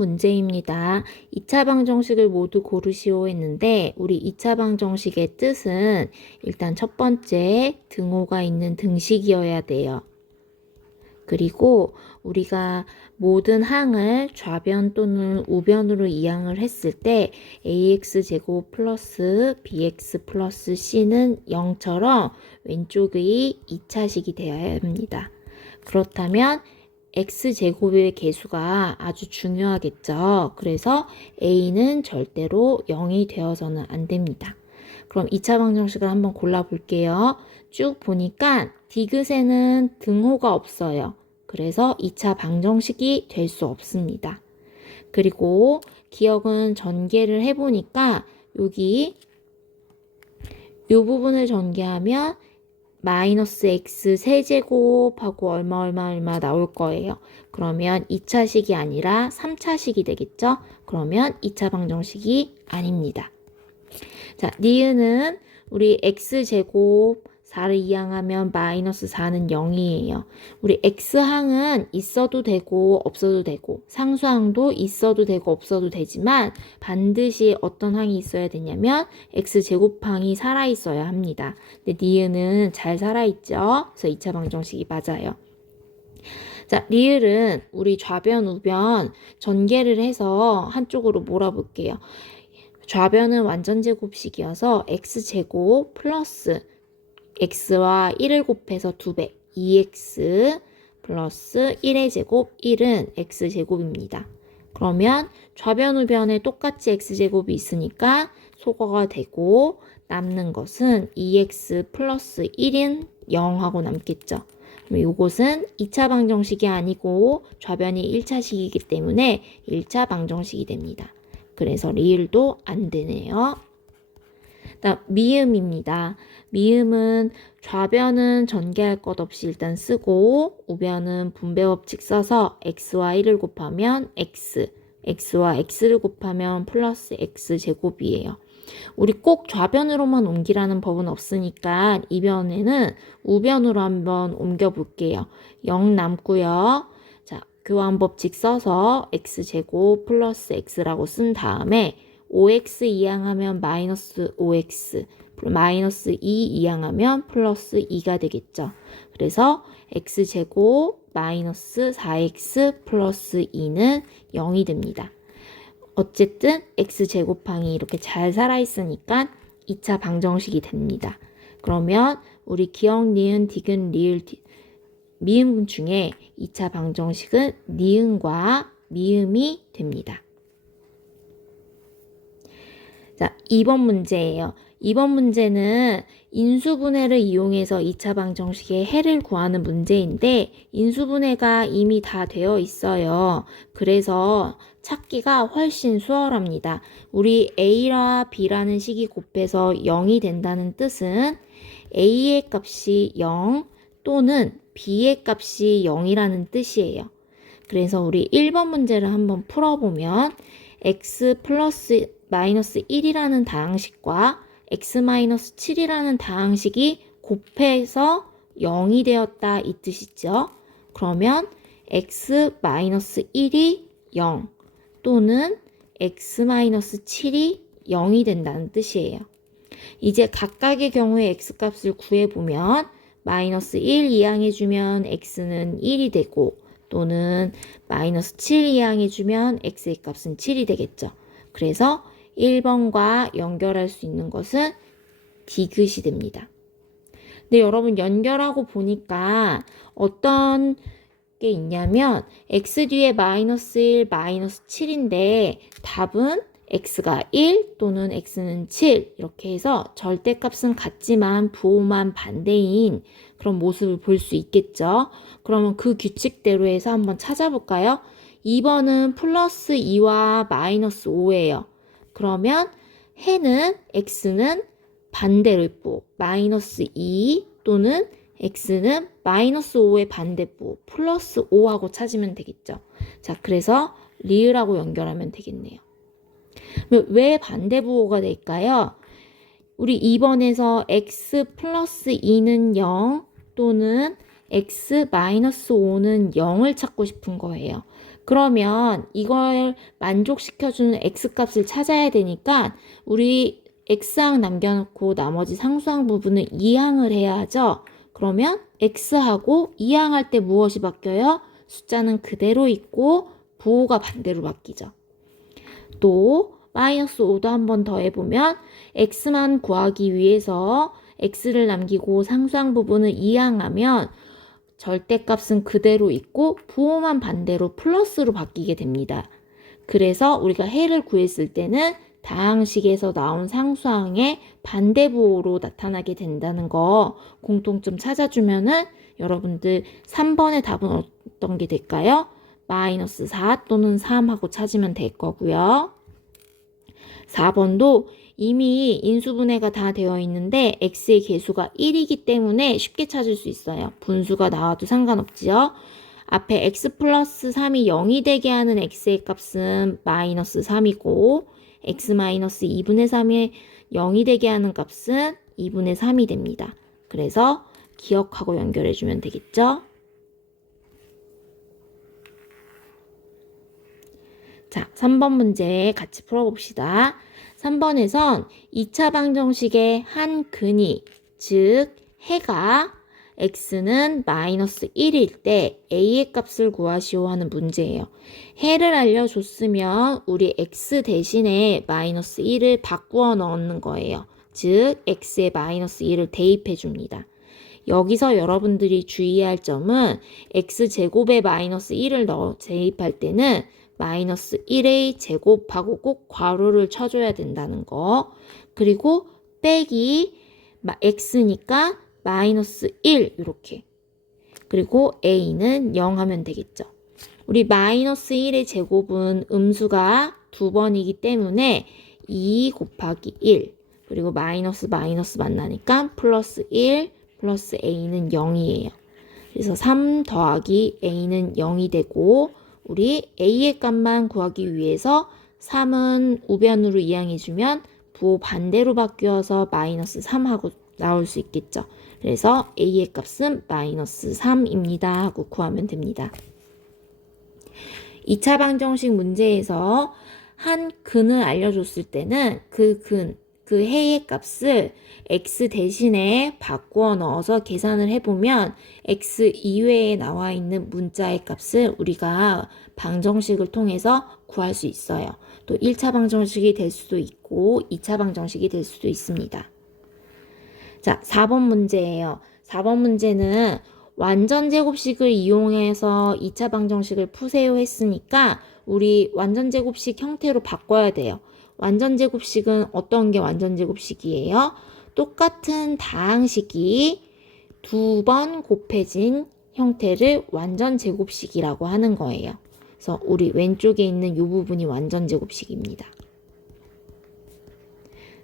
문제입니다. 2차 방정식을 모두 고르시오 했는데 우리 2차 방정식의 뜻은 일단 첫 번째 등호가 있는 등식이어야 돼요. 그리고 우리가 모든 항을 좌변 또는 우변으로 이항을 했을 때 ax제곱 플러스 bx 플러스 c는 0처럼 왼쪽의 2차식이 되어야 합니다. 그렇다면 x제곱의 개수가 아주 중요하겠죠. 그래서 a는 절대로 0이 되어서는 안 됩니다. 그럼 2차 방정식을 한번 골라볼게요. 쭉 보니까 디귿에는 등호가 없어요. 그래서 2차 방정식이 될 수 없습니다. 그리고 기억은 전개를 해보니까 여기 이 부분을 전개하면 마이너스 x 세제곱하고 얼마 나올 거예요. 그러면 2차식이 아니라 3차식이 되겠죠? 그러면 2차 방정식이 아닙니다. 자, 니은은 우리 x제곱 4를 이항하면 마이너스 4는 0이에요. 우리 x항은 있어도 되고 없어도 되고 상수항도 있어도 되고 없어도 되지만 반드시 어떤 항이 있어야 되냐면 x제곱항이 살아있어야 합니다. 근데 니은은 잘 살아있죠? 그래서 2차 방정식이 맞아요. 자, 리을은 우리 좌변, 우변 전개를 해서 한쪽으로 몰아볼게요. 좌변은 완전제곱식이어서 x제곱 플러스 x와 1을 곱해서 2배 2x 플러스 1의 제곱 1은 x제곱입니다. 그러면 좌변 우변에 똑같이 x제곱이 있으니까 소거가 되고 남는 것은 2x 플러스 1인 0하고 남겠죠. 그럼 이것은 2차 방정식이 아니고 좌변이 1차식이기 때문에 1차 방정식이 됩니다. 그래서 리을도 안 되네요. 다음 미음입니다. 미음은 좌변은 전개할 것 없이 일단 쓰고 우변은 분배법칙 써서 x와 1을 곱하면 x, x와 x를 곱하면 플러스 x제곱이에요. 우리 꼭 좌변으로만 옮기라는 법은 없으니까 이변에는 우변으로 한번 옮겨볼게요. 0 남고요. 자, 교환법칙 써서 x제곱 플러스 x라고 쓴 다음에 5x 이항하면 마이너스 5x, 마이너스 2 이항하면 플러스 2가 되겠죠. 그래서 x제곱 마이너스 4x 플러스 2는 0이 됩니다. 어쨌든 x제곱항이 이렇게 잘 살아있으니까 2차 방정식이 됩니다. 그러면 우리 기억, 니은, 디귿, 리을, 미음 중에 2차 방정식은 니은과 미음이 됩니다. 자, 2번 문제예요. 2번 문제는 인수분해를 이용해서 2차 방정식의 해를 구하는 문제인데 인수분해가 이미 다 되어 있어요. 그래서 찾기가 훨씬 수월합니다. 우리 A와 B라는 식이 곱해서 0이 된다는 뜻은 A의 값이 0 또는 B의 값이 0이라는 뜻이에요. 그래서 우리 1번 문제를 한번 풀어보면 x 플러스 마이너스 1이라는 다항식과 x 마이너스 7이라는 다항식이 곱해서 0이 되었다 이 뜻이죠. 그러면 x 마이너스 1이 0 또는 x 마이너스 7이 0이 된다는 뜻이에요. 이제 각각의 경우에 x값을 구해보면 마이너스 1 이항해주면 x는 1이 되고 또는 마이너스 7 이항해주면 x의 값은 7이 되겠죠. 그래서 1번과 연결할 수 있는 것은 디귿이 됩니다. 근데 여러분 연결하고 보니까 어떤 게 있냐면 x 뒤에 마이너스 1, 마이너스 7인데 답은 x가 1 또는 x는 7 이렇게 해서 절대값은 같지만 부호만 반대인 그런 모습을 볼 수 있겠죠. 그러면 그 규칙대로 해서 한번 찾아볼까요? 2번은 플러스 2와 마이너스 5예요. 그러면 해는 x는 반대로 있고 마이너스 2 또는 x는 마이너스 5의 반대부 플러스 5하고 찾으면 되겠죠. 자, 그래서 리을하고 연결하면 되겠네요. 왜 반대부호가 될까요? 우리 2번에서 x 플러스 2는 0 또는 x 마이너스 5는 0을 찾고 싶은 거예요. 그러면 이걸 만족시켜주는 x값을 찾아야 되니까 우리 x항 남겨놓고 나머지 상수항 부분을 2항을 해야 하죠. 그러면 x하고 2항 할 때 무엇이 바뀌어요? 숫자는 그대로 있고 부호가 반대로 바뀌죠. 또 마이너스 5도 한 번 더 해보면 x만 구하기 위해서 x를 남기고 상수항 부분을 2항하면 절대값은 그대로 있고 부호만 반대로 플러스로 바뀌게 됩니다. 그래서 우리가 해를 구했을 때는 다항식에서 나온 상수항의 반대 부호로 나타나게 된다는 거 공통점 찾아주면은 여러분들 3번의 답은 어떤 게 될까요? 마이너스 4 또는 3 하고 찾으면 될 거고요. 4번도 이미 인수분해가 다 되어 있는데 x의 개수가 1이기 때문에 쉽게 찾을 수 있어요. 분수가 나와도 상관없지요. 앞에 x 플러스 3이 0이 되게 하는 x의 값은 마이너스 3이고 x 마이너스 2분의 3이 0이 되게 하는 값은 2분의 3이 됩니다. 그래서 기억하고 연결해주면 되겠죠. 자, 3번 문제 같이 풀어봅시다. 3번에선 2차 방정식의 한 근이, 즉 해가 x는 마이너스 1일 때 a의 값을 구하시오 하는 문제예요. 해를 알려줬으면 우리 x 대신에 마이너스 1을 바꾸어 넣는 거예요. 즉 x에 마이너스 1을 대입해 줍니다. 여기서 여러분들이 주의할 점은 x제곱에 마이너스 1을 대입할 때는 마이너스 1의 제곱하고 꼭 괄호를 쳐줘야 된다는 거. 그리고 빼기 x니까 마이너스 1 이렇게. 그리고 a는 0 하면 되겠죠. 우리 마이너스 1의 제곱은 음수가 2번이기 때문에 2 곱하기 1 그리고 마이너스 만나니까 플러스 1 플러스 a는 0이에요. 그래서 3 더하기 a는 0이 되고 우리 a의 값만 구하기 위해서 3은 우변으로 이항해주면 부호 반대로 바뀌어서 마이너스 3하고 나올 수 있겠죠. 그래서 a의 값은 마이너스 3입니다 하고 구하면 됩니다. 2차 방정식 문제에서 한 근을 알려줬을 때는 그 해의 값을 x 대신에 바꾸어 넣어서 계산을 해보면 x 이외에 나와 있는 문자의 값을 우리가 방정식을 통해서 구할 수 있어요. 또 1차 방정식이 될 수도 있고 2차 방정식이 될 수도 있습니다. 자, 4번 문제예요. 4번 문제는 완전 제곱식을 이용해서 2차 방정식을 푸세요 했으니까 우리 완전 제곱식 형태로 바꿔야 돼요. 완전 제곱식은 어떤 게 완전 제곱식이에요? 똑같은 다항식이 2번 곱해진 형태를 완전 제곱식이라고 하는 거예요. 그래서 우리 왼쪽에 있는 이 부분이 완전 제곱식입니다.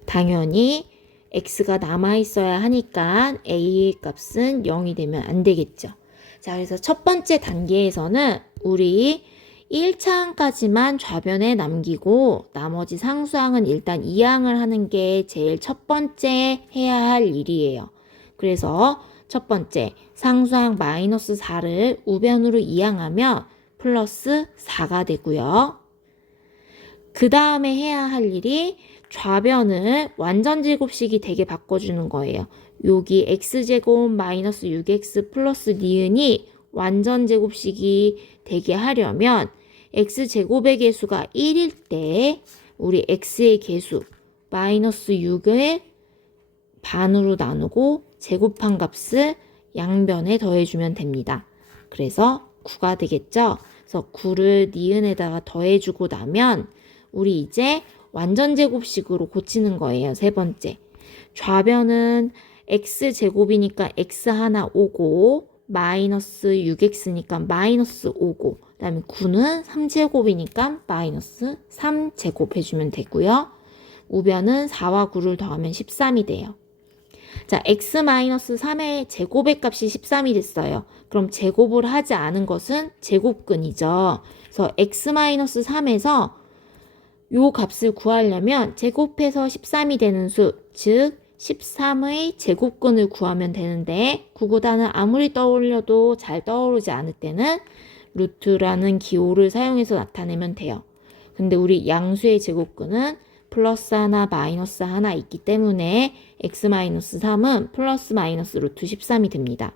당연히 x가 남아있어야 하니까 a의 값은 0이 되면 안 되겠죠. 자, 그래서 첫 번째 단계에서는 우리 1차항까지만 좌변에 남기고 나머지 상수항은 일단 2항을 하는 게 제일 첫 번째 해야 할 일이에요. 그래서 첫 번째 상수항 마이너스 4를 우변으로 이항하면 플러스 4가 되고요. 그 다음에 해야 할 일이 좌변을 완전 제곱식이 되게 바꿔주는 거예요. 여기 x제곱 마이너스 6x 플러스 니은이 완전 제곱식이 되게 하려면 x제곱의 개수가 1일 때 우리 x의 개수 마이너스 6을 반으로 나누고 제곱한 값을 양변에 더해주면 됩니다. 그래서 9가 되겠죠? 그래서 9를 니은에다가 더해주고 나면 우리 이제 완전 제곱식으로 고치는 거예요. 세 번째. 좌변은 x제곱이니까 x 하나 오고 마이너스 6x니까 마이너스 5고 그 다음에 9는 3제곱이니까 마이너스 3제곱 해주면 되고요. 우변은 4와 9를 더하면 13이 돼요. 자, x-3의 제곱의 값이 13이 됐어요. 그럼 제곱을 하지 않은 것은 제곱근이죠. 그래서 x-3에서 요 값을 구하려면 제곱해서 13이 되는 수, 즉 13의 제곱근을 구하면 되는데 구구단은 아무리 떠올려도 잘 떠오르지 않을 때는 루트라는 기호를 사용해서 나타내면 돼요. 근데 우리 양수의 제곱근은 플러스 하나, 마이너스 하나 있기 때문에 x-3은 플러스 마이너스 루트 13이 됩니다.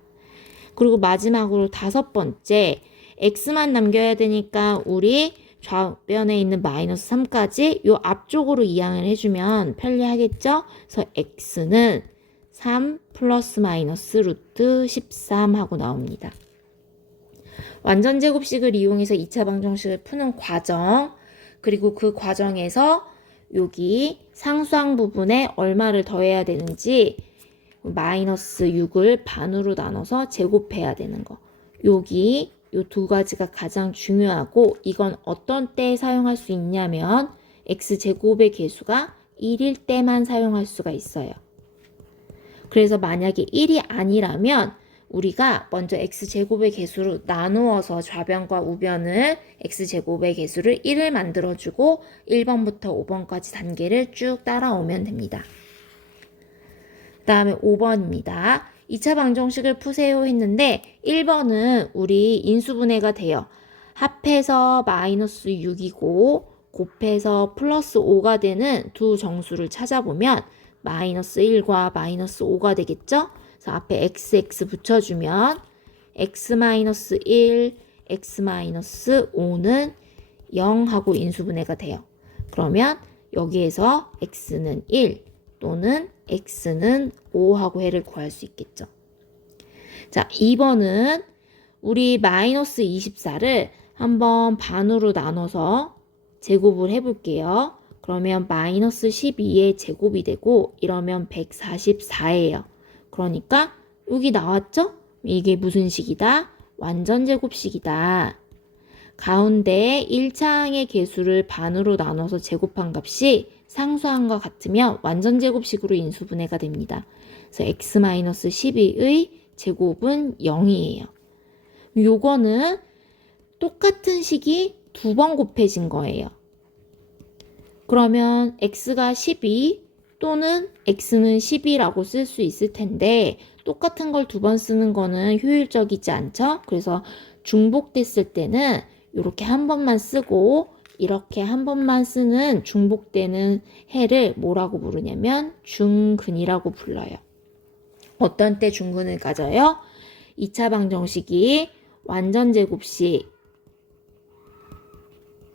그리고 마지막으로 다섯 번째, x만 남겨야 되니까 우리 좌변에 있는 마이너스 3까지 요 앞쪽으로 이항을 해주면 편리하겠죠? 그래서 x는 3 플러스 마이너스 루트 13 하고 나옵니다. 완전제곱식을 이용해서 2차 방정식을 푸는 과정, 그리고 그 과정에서 여기 상수항 부분에 얼마를 더해야 되는지 마이너스 6을 반으로 나눠서 제곱해야 되는 거. 여기 이 두 가지가 가장 중요하고 이건 어떤 때에 사용할 수 있냐면 x제곱의 개수가 1일 때만 사용할 수가 있어요. 그래서 만약에 1이 아니라면 우리가 먼저 x제곱의 개수로 나누어서 좌변과 우변을 x제곱의 개수를 1을 만들어주고 1번부터 5번까지 단계를 쭉 따라오면 됩니다. 그 다음에 5번입니다. 2차 방정식을 푸세요 했는데 1번은 우리 인수분해가 돼요. 합해서 마이너스 6이고 곱해서 플러스 5가 되는 두 정수를 찾아보면 마이너스 1과 마이너스 5가 되겠죠? 그래서 앞에 xx 붙여주면 x-1, x-5는 0하고 인수분해가 돼요. 그러면 여기에서 x는 1 또는 x는 5하고 해를 구할 수 있겠죠. 자, 2번은 우리 마이너스 24를 한번 반으로 나눠서 제곱을 해볼게요. 그러면 마이너스 12의 제곱이 되고 이러면 144예요. 그러니까 여기 나왔죠? 이게 무슨 식이다? 완전제곱식이다. 가운데 1차항의 개수를 반으로 나눠서 제곱한 값이 상수항과 같으면 완전제곱식으로 인수분해가 됩니다. 그래서 x-12의 제곱은 0이에요. 요거는 똑같은 식이 두 번 곱해진 거예요. 그러면 x가 12 또는 x는 12라고 쓸 수 있을 텐데 똑같은 걸 두 번 쓰는 거는 효율적이지 않죠? 그래서 중복됐을 때는 이렇게 한 번만 쓰고 이렇게 한 번만 쓰는 중복되는 해를 뭐라고 부르냐면 중근이라고 불러요. 어떤 때 중근을 가져요? 2차 방정식이 완전제곱식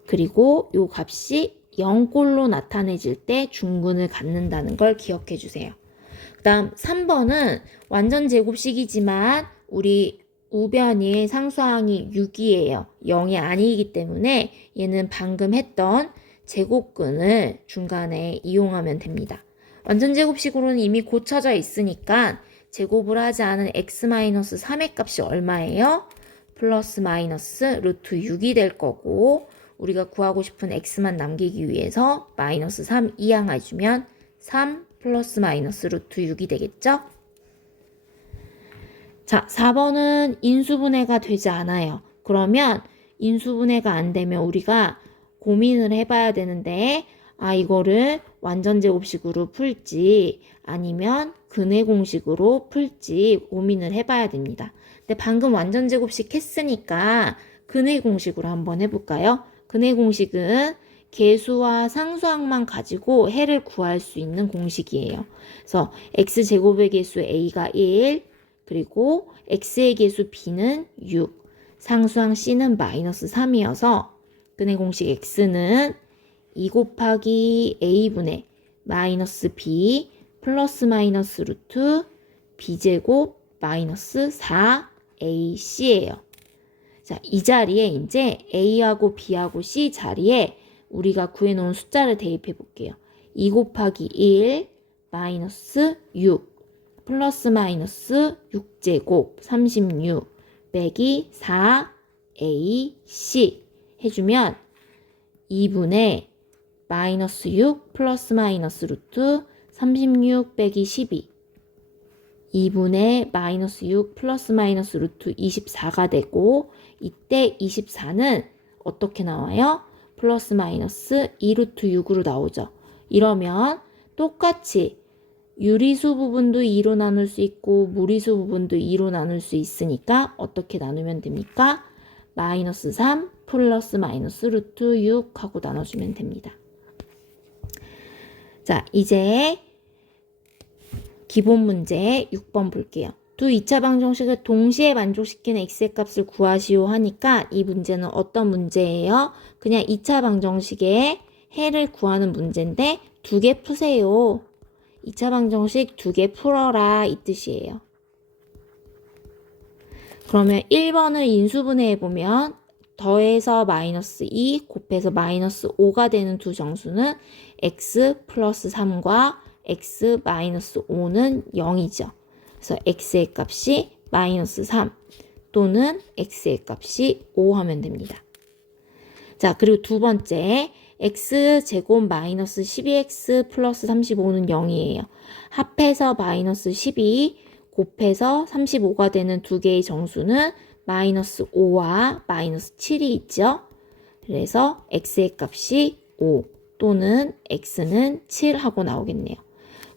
그리고 요 값이 0꼴로 나타내질 때 중근을 갖는다는 걸 기억해 주세요. 그 다음 3번은 완전제곱식이지만 우리 우변이 상수항이 6이에요. 0이 아니기 때문에 얘는 방금 했던 제곱근을 중간에 이용하면 됩니다. 완전제곱식으로는 이미 고쳐져 있으니까 제곱을 하지 않은 x-3의 값이 얼마예요? 플러스 마이너스 루트 6이 될 거고 우리가 구하고 싶은 x만 남기기 위해서 마이너스 3 이항해주면 3 플러스 마이너스 루트 6이 되겠죠? 자, 4번은 인수분해가 되지 않아요. 그러면 인수분해가 안 되면 우리가 고민을 해봐야 되는데 이거를 완전제곱식으로 풀지 아니면 근해 공식으로 풀지 고민을 해봐야 됩니다. 근데 방금 완전제곱식 했으니까 근해 공식으로 한번 해볼까요? 근해 공식은 개수와 상수항만 가지고 해를 구할 수 있는 공식이에요. 그래서 x제곱의 개수 a가 1, 그리고 x의 개수 b는 6, 상수항 c는 마이너스 3이어서 근해 공식 x는 2 곱하기 a분의 마이너스 b 플러스 마이너스 루트 b제곱 마이너스 4ac예요. 자, 이 자리에 이제 a하고 b하고 c 자리에 우리가 구해놓은 숫자를 대입해 볼게요. 2 곱하기 1 마이너스 6 플러스 마이너스 6제곱 36 빼기 4ac 해주면 2분의 마이너스 6 플러스 마이너스 루트 36 빼기 12 2분의 마이너스 6 플러스 마이너스 루트 24가 되고 이때 24는 어떻게 나와요? 플러스 마이너스 2루트 6으로 나오죠. 이러면 똑같이 유리수 부분도 2로 나눌 수 있고 무리수 부분도 2로 나눌 수 있으니까 어떻게 나누면 됩니까? 마이너스 3 플러스 마이너스 루트 6 하고 나눠주면 됩니다. 자, 이제 기본 문제 6번 볼게요. 두 2차 방정식을 동시에 만족시키는 x의 값을 구하시오 하니까 이 문제는 어떤 문제예요? 그냥 2차 방정식의 해를 구하는 문제인데 2개 푸세요. 2차 방정식 2개 풀어라 이 뜻이에요. 그러면 1번을 인수분해해보면 더해서 마이너스 2 곱해서 마이너스 5가 되는 두 정수는 x 플러스 3과 x 마이너스 5는 0이죠. 그래서 x의 값이 마이너스 3 또는 x의 값이 5 하면 됩니다. 자, 그리고 두 번째 x제곱 마이너스 12x 플러스 35는 0이에요. 합해서 마이너스 12 곱해서 35가 되는 두 개의 정수는 마이너스 5와 마이너스 7이 있죠. 그래서 x의 값이 5 또는 x는 7 하고 나오겠네요.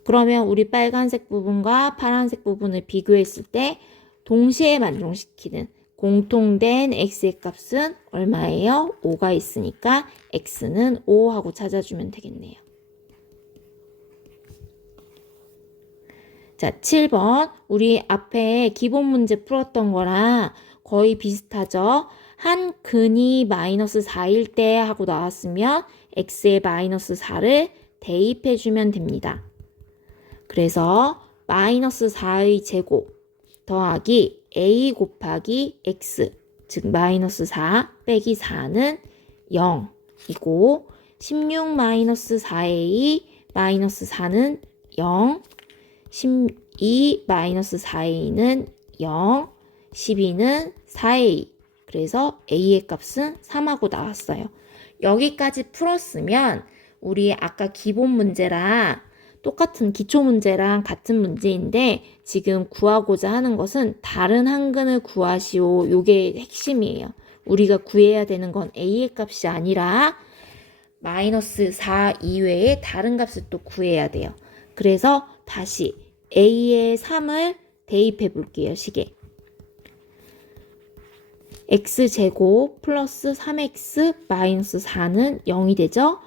그러면 우리 빨간색 부분과 파란색 부분을 비교했을 때 동시에 만족시키는 공통된 x의 값은 얼마예요? 5가 있으니까 x는 5 하고 찾아주면 되겠네요. 자, 7번. 우리 앞에 기본 문제 풀었던 거랑 거의 비슷하죠? 한 근이 마이너스 4일 때 하고 나왔으면 x에 마이너스 4를 대입해주면 됩니다. 그래서 마이너스 4의 제곱 더하기 a 곱하기 x, 즉 마이너스 4 빼기 4는 0이고 16 마이너스 4a 마이너스 4는 0, 12 마이너스 4a는 0, 12는 4a. 그래서 a의 값은 3하고 나왔어요. 여기까지 풀었으면 우리 아까 기본 문제랑 똑같은 기초 문제랑 같은 문제인데 지금 구하고자 하는 것은 다른 한근을 구하시오. 요게 핵심이에요. 우리가 구해야 되는 건 a의 값이 아니라 마이너스 4 이외에 다른 값을 또 구해야 돼요. 그래서 다시 a의 3을 대입해 볼게요. 식에. x제곱 플러스 3x 마이너스 4는 0이 되죠.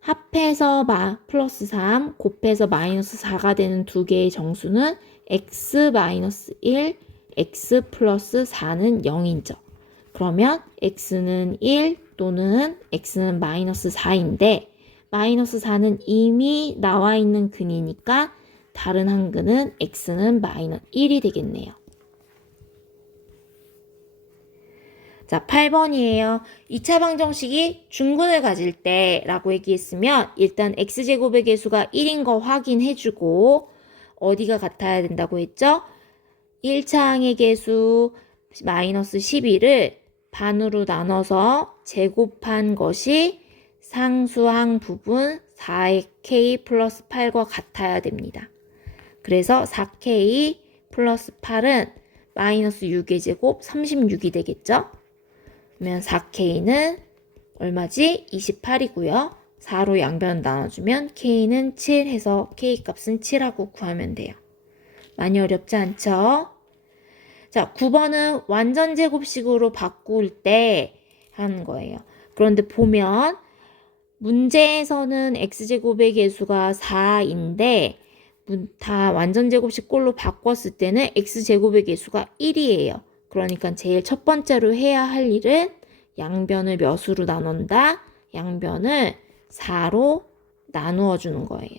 합해서 플러스 3 곱해서 마이너스 4가 되는 두 개의 정수는 x 마이너스 1, x 플러스 4는 0이죠. 그러면 x는 1 또는 x는 마이너스 4인데 마이너스 4는 이미 나와 있는 근이니까 다른 한 근은 x는 마이너스 1이 되겠네요. 자, 8번이에요. 2차 방정식이 중근을 가질 때 라고 얘기했으면 일단 x제곱의 개수가 1인 거 확인해주고 어디가 같아야 된다고 했죠? 1차항의 개수 마이너스 12를 반으로 나눠서 제곱한 것이 상수항 부분 4k 플러스 8과 같아야 됩니다. 그래서 4k 플러스 8은 마이너스 6의 제곱 36이 되겠죠? 그러면 4k는 얼마지? 28이고요. 4로 양변 나눠주면 k는 7 해서 k 값은 7하고 구하면 돼요. 많이 어렵지 않죠? 자, 9번은 완전 제곱식으로 바꿀 때 하는 거예요. 그런데 보면 문제에서는 x제곱의 개수가 4인데 다 완전 제곱식 꼴로 바꿨을 때는 x제곱의 개수가 1이에요. 그러니까 제일 첫 번째로 해야 할 일은 양변을 몇으로 나눈다? 양변을 4로 나누어 주는 거예요.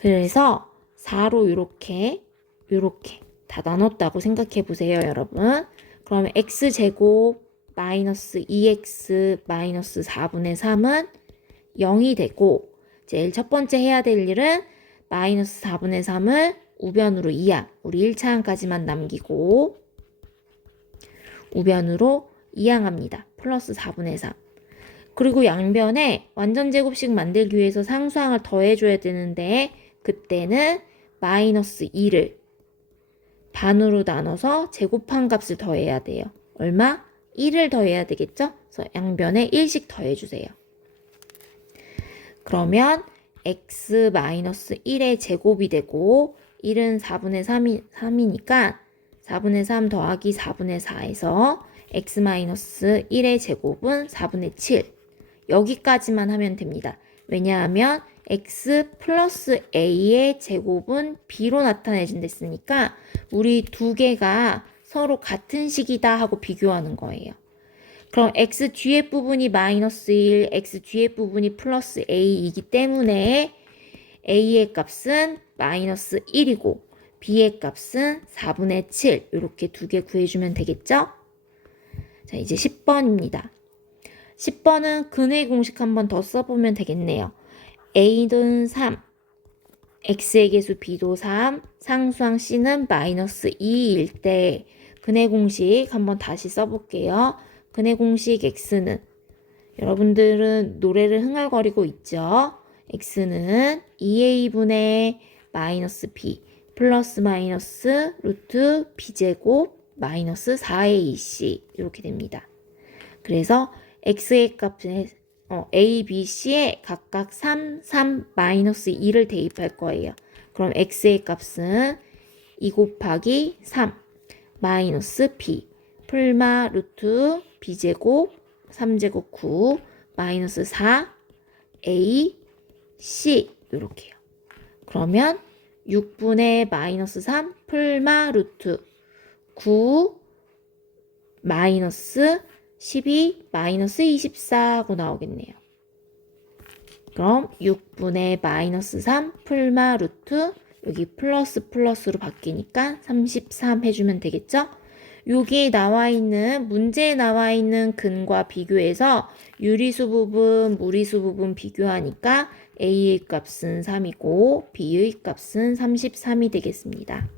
그래서 4로 이렇게 다 나눴다고 생각해 보세요, 여러분. 그러면 x제곱 마이너스 2x 마이너스 4분의 3은 0이 되고 제일 첫 번째 해야 될 일은 마이너스 4분의 3을 우변으로 이항, 우리 1차항까지만 남기고 우변으로 이항합니다. 플러스 4분의 3. 그리고 양변에 완전 제곱식 만들기 위해서 상수항을 더해줘야 되는데 그때는 마이너스 2를 반으로 나눠서 제곱한 값을 더해야 돼요. 얼마? 1을 더해야 되겠죠? 그래서 양변에 1씩 더해주세요. 그러면 x-1의 제곱이 되고 1은 4분의 3이니까 4분의 3 더하기 4분의 4에서 x-1의 제곱은 4분의 7. 여기까지만 하면 됩니다. 왜냐하면 x 플러스 a의 제곱은 b로 나타내준댔으니까 우리 두 개가 서로 같은 식이다 하고 비교하는 거예요. 그럼 x 뒤에 부분이 마이너스 1, x 뒤에 부분이 플러스 a이기 때문에 a의 값은 마이너스 1이고 b의 값은 4분의 7 이렇게 두 개 구해주면 되겠죠? 자, 이제 10번입니다. 10번은 근의 공식 한번 더 써보면 되겠네요. a는 3, x의 개수 b도 3, 상수항 c는 마이너스 2일 때 근의 공식 한번 다시 써볼게요. 근의 공식 x는 여러분들은 노래를 흥얼거리고 있죠. x는 2a분의 마이너스 b 플러스 마이너스 루트 b제곱 마이너스 4ac 이렇게 됩니다. 그래서 x의 값에 a, b, c에 각각 3, 3, 마이너스 2를 대입할 거예요. 그럼 x의 값은 2 곱하기 3 마이너스 b 풀마 루트 b제곱 3제곱 9 마이너스 4 a c 이렇게요. 그러면 6분의 마이너스 3 풀마 루트 9 마이너스 12 마이너스 24 하고 나오겠네요. 그럼 6분의 마이너스 3 풀마 루트 여기 플러스 플러스로 바뀌니까 33 해주면 되겠죠? 여기 나와 있는 문제에 나와 있는 근과 비교해서 유리수 부분, 무리수 부분 비교하니까 a의 값은 3이고 b의 값은 33이 되겠습니다.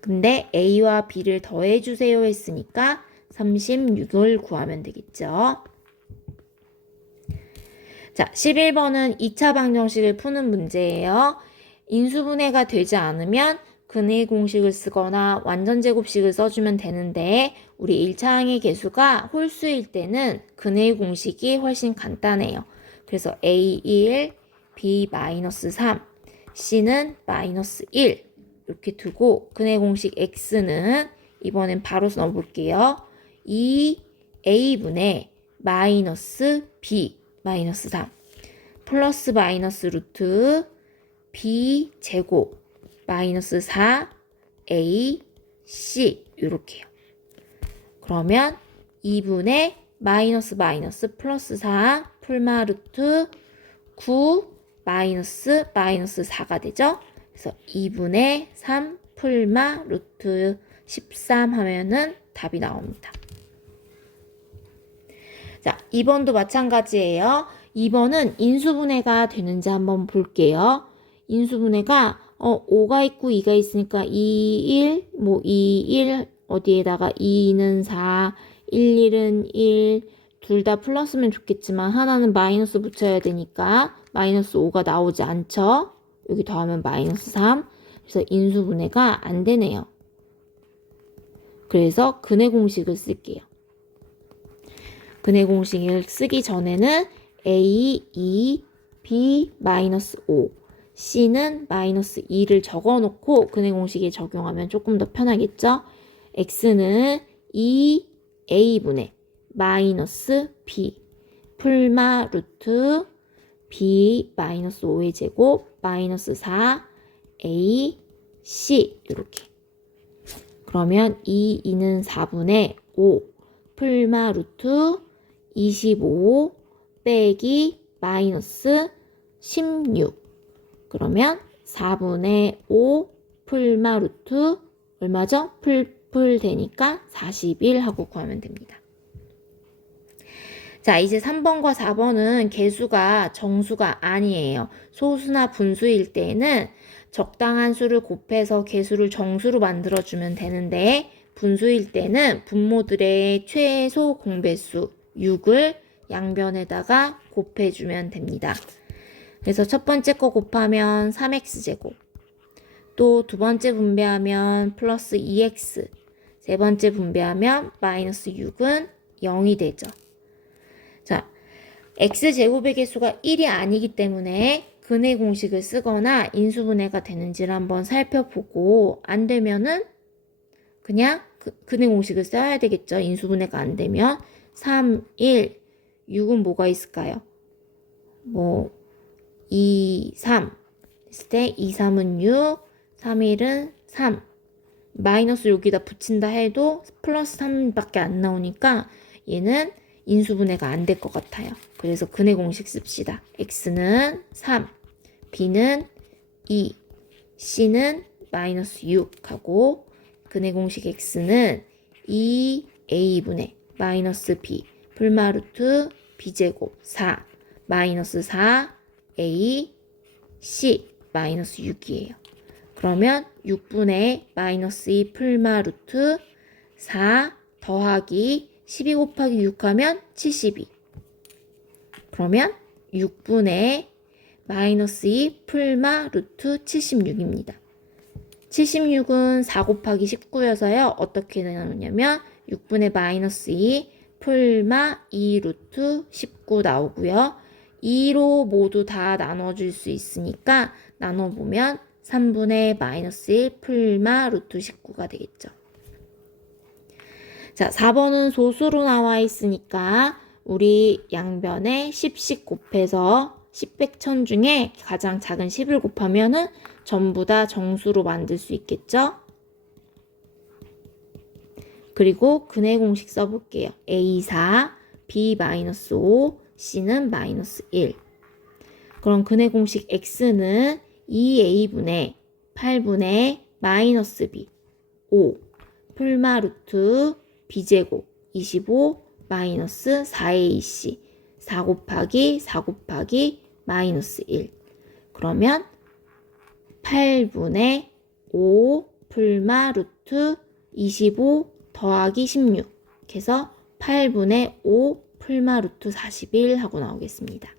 근데 a와 b를 더해주세요 했으니까 36을 구하면 되겠죠. 자, 11번은 2차 방정식을 푸는 문제예요. 인수분해가 되지 않으면 근의 공식을 쓰거나 완전제곱식을 써주면 되는데 우리 1차항의 개수가 홀수일 때는 근의 공식이 훨씬 간단해요. 그래서 A1, B-3, C는 마이너스 1 이렇게 두고 근의 공식 X는 이번엔 바로 넣어볼게요. 2A분의 마이너스 B 마이너스 3 플러스 마이너스 루트 B 제곱 마이너스 4A C 이렇게요. 그러면 2분의 마이너스 마이너스 플러스 4 풀마 루트 9 마이너스 마이너스 4가 되죠. 그래서 2분의 3 풀마 루트 13 하면은 답이 나옵니다. 자, 2번도 마찬가지예요. 2번은 인수분해가 되는지 한번 볼게요. 인수분해가 5가 있고 2가 있으니까 2, 1, 2, 1 어디에다가 2는 4, 1, 1은 1 둘 다 플러스면 좋겠지만 하나는 마이너스 붙여야 되니까 마이너스 5가 나오지 않죠. 여기 더하면 마이너스 3 그래서 인수분해가 안 되네요. 그래서 근의 공식을 쓸게요. 근의 공식을 쓰기 전에는 A, 2, B, 마이너스 5 C는 마이너스 2를 적어놓고 근의 공식에 적용하면 조금 더 편하겠죠? X는 2A분의 마이너스 B 풀마 루트 B 마이너스 5의 제곱 마이너스 4A C 이렇게 그러면 2는 4분의 5 풀마 루트 25 빼기 마이너스 16 그러면 4분의 5 풀마 루트 얼마죠? 풀 되니까 41 하고 구하면 됩니다. 자, 이제 3번과 4번은 개수가 정수가 아니에요. 소수나 분수일 때는 적당한 수를 곱해서 개수를 정수로 만들어주면 되는데 분수일 때는 분모들의 최소 공배수 6을 양변에다가 곱해주면 됩니다. 그래서 첫 번째 거 곱하면 3x제곱 또 두 번째 분배하면 플러스 2x 세 번째 분배하면 마이너스 6은 0이 되죠. 자, x제곱의 개수가 1이 아니기 때문에 근의 공식을 쓰거나 인수분해가 되는지를 한번 살펴보고 안 되면은 그냥 근의 공식을 써야 되겠죠. 인수분해가 안 되면. 3, 1, 6은 뭐가 있을까요? 2, 3 했을 때 2, 3은 6, 3, 1은 3. 마이너스 여기다 붙인다 해도 플러스 3밖에 안 나오니까 얘는 인수분해가 안 될 것 같아요. 그래서 근의 공식 씁시다. x는 3, b는 2, c는 마이너스 6 하고 근의 공식 x는 2a분의 마이너스 b 풀마루트 b제곱 4 마이너스 4a c 마이너스 6이에요. 그러면 6분의 마이너스 2 풀마루트 4 더하기 12 곱하기 6 하면 72. 그러면 6분의 마이너스 2 풀마루트 76입니다. 76은 4 곱하기 19여서요. 어떻게 나오냐면 6분의 마이너스 2 풀마 2 루트 19 나오고요. 2로 모두 다 나눠줄 수 있으니까 나눠보면 3분의 마이너스 1 풀마 루트 19가 되겠죠. 자, 4번은 소수로 나와 있으니까 우리 양변에 10씩 곱해서 10백천 중에 가장 작은 10을 곱하면은 전부 다 정수로 만들 수 있겠죠? 그리고 근의 공식 써볼게요. A4, B-5, C는 마이너스 1. 그럼 근의 공식 X는 2A분의 8분의 마이너스 B 5 풀마 루트 B제곱 25 마이너스 4AC 4 곱하기 4 곱하기 마이너스 1. 그러면 8분의 5 풀마 루트 25 더하기 16 해서 8분의 5 풀마 루트 41 하고 나오겠습니다.